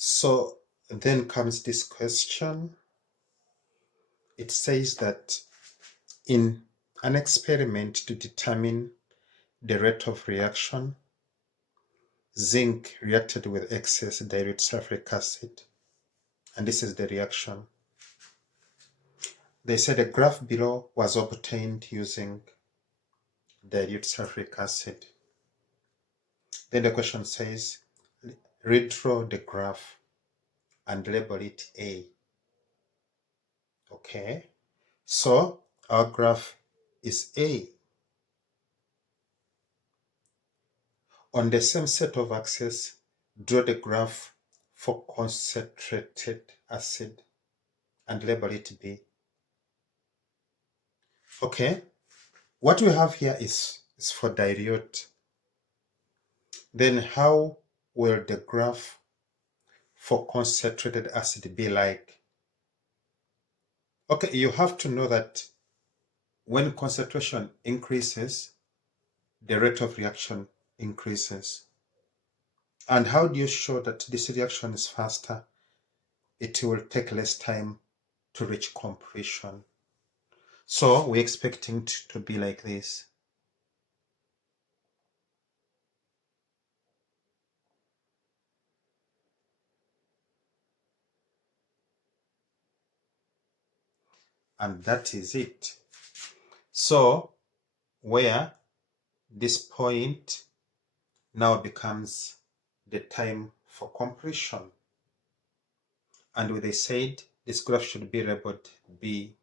So then comes this question. It says that in an experiment to determine the rate of reaction, zinc reacted with excess dilute sulfuric acid. And this is the reaction. They said a graph below was obtained using dilute sulfuric acid. Then the question says, redraw the graph and label it A. Okay, so our graph is A. On the same set of axes, draw the graph for concentrated acid and label it B. Okay, what we have here is for dilute. Then how will the graph for concentrated acid be like? Okay, you have to know that when concentration increases, the rate of reaction increases. And how do you show that this reaction is faster? It will take less time to reach completion. So we're expecting to be like this. And that is it. So where this point now becomes the time for completion. And they said this graph should be labeled B.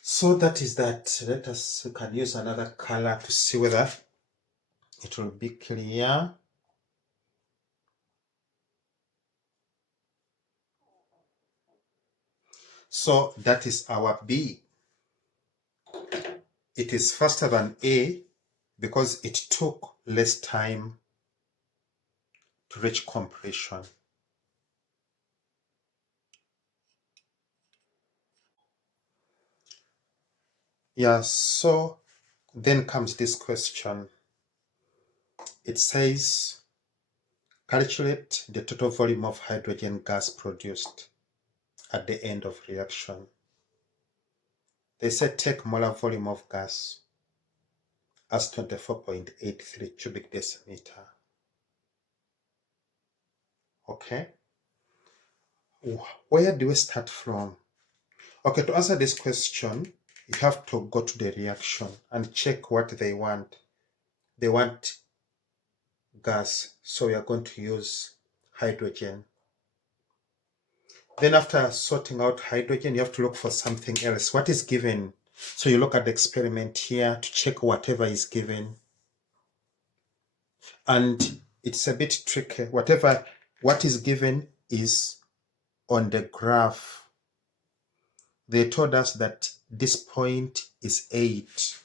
So that is that. We can use another color to see whether it will be clear. So that is our B. It is faster than A because it took less time to reach completion. Yeah, so then comes this question. It says, calculate the total volume of hydrogen gas produced at the end of reaction. They said take molar volume of gas as 24.83 cubic decimeter. Okay, where do we start from? Okay, to answer this question, you have to go to the reaction and check what they want. They want gas, so we are going to use hydrogen. Then after sorting out hydrogen, you have to look for something else. What is given? So you look at the experiment here to check whatever is given. And it's a bit tricky. What is given is on the graph. They told us that this point is 8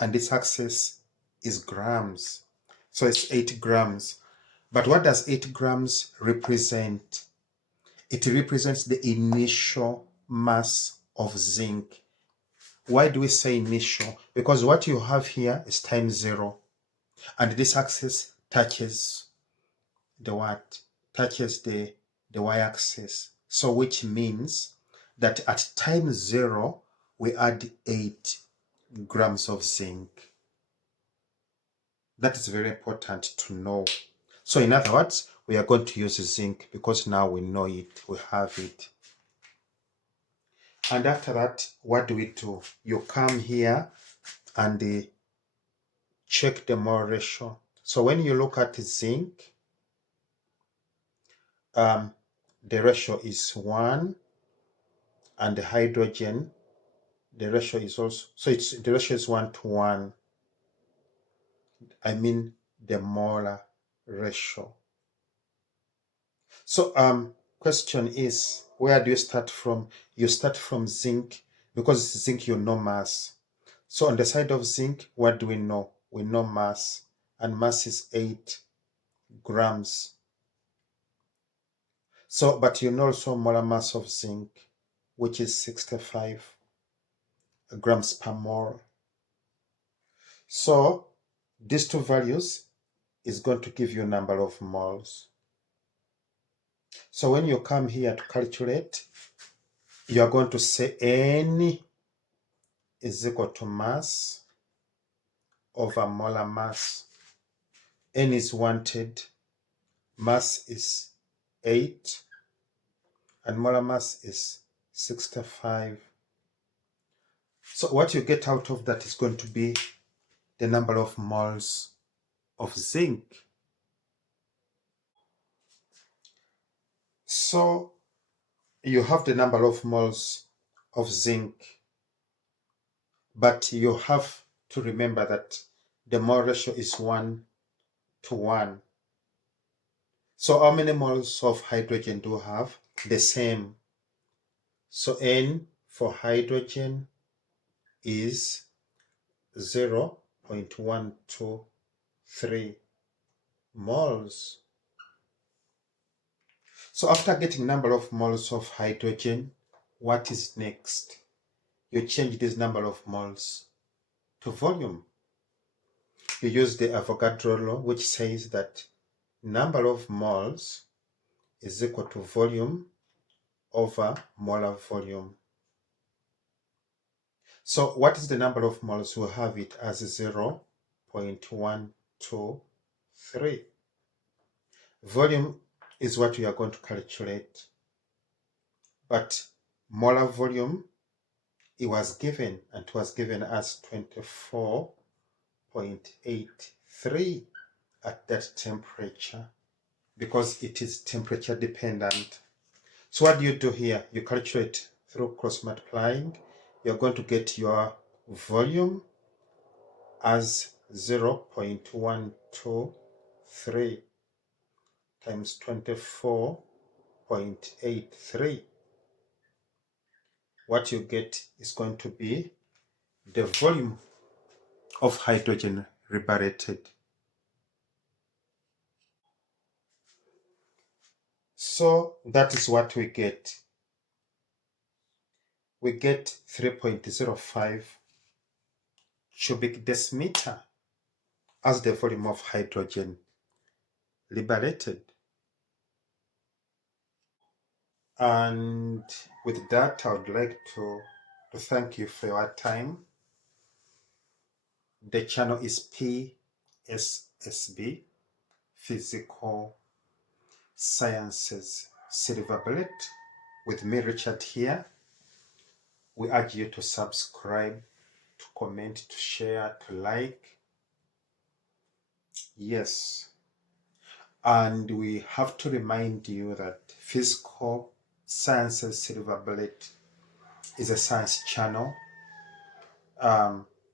and this axis is grams. So it's 8 grams. But what does 8 grams represent? It represents the initial mass of zinc. Why do we say initial? Because what you have here is time 0. And this axis touches the what? Touches the y-axis. So which means that at time 0, we add 8 grams of zinc. That is very important to know. So in other words, we are going to use zinc because now we know it, we have it. And after that, what do? You come here and check the mole ratio. So when you look at zinc, the ratio is 1, and the hydrogen, the ratio is also, so the ratio is 1 to 1. I mean the molar ratio. So question is, where do you start from? You start from zinc, because zinc you know mass. So on the side of zinc, what do we know? We know mass, and mass is 8 grams. So, but you know also molar mass of zinc, which is 65 grams per mole. So these two values is going to give you a number of moles. So when you come here to calculate, you are going to say N is equal to mass over molar mass. N is wanted, mass is 8, and molar mass is 65. So what you get out of that is going to be the number of moles of zinc. So you have the number of moles of zinc, but you have to remember that the mole ratio is 1 to 1. So how many moles of hydrogen do you have? The same. So N for hydrogen is 0.123 moles. So after getting number of moles of hydrogen, what is next? You change this number of moles to volume. You use the Avogadro law, which says that number of moles is equal to volume over molar volume. So what is the number of moles? We'll have it as 0.123. Volume is what we are going to calculate. But molar volume, it was given, and it was given as 24.83 at that temperature, because it is temperature dependent. So what do you do here? You calculate through cross multiplying. You're going to get your volume as 0.123 times 24.83. What you get is going to be the volume of hydrogen liberated. So that is what we get. We get 3.05 cubic decimeter as the volume of hydrogen liberated. And with that, I would like to thank you for your time. The channel is PSSB, Physical Sciences Silver Bullet, with me, Richard, here. We urge you to subscribe, to comment, to share, to like. Yes. And we have to remind you that Physical Sciences Silver Bullet is a science channel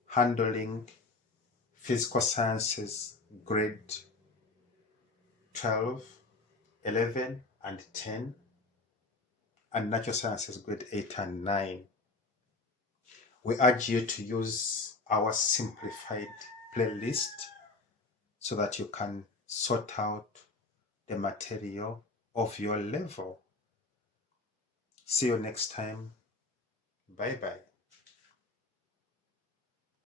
handling physical sciences grade 12, 11, and 10, and natural sciences grade 8 and 9. We urge you to use our simplified playlist so that you can sort out the material of your level. See you next time. Bye bye.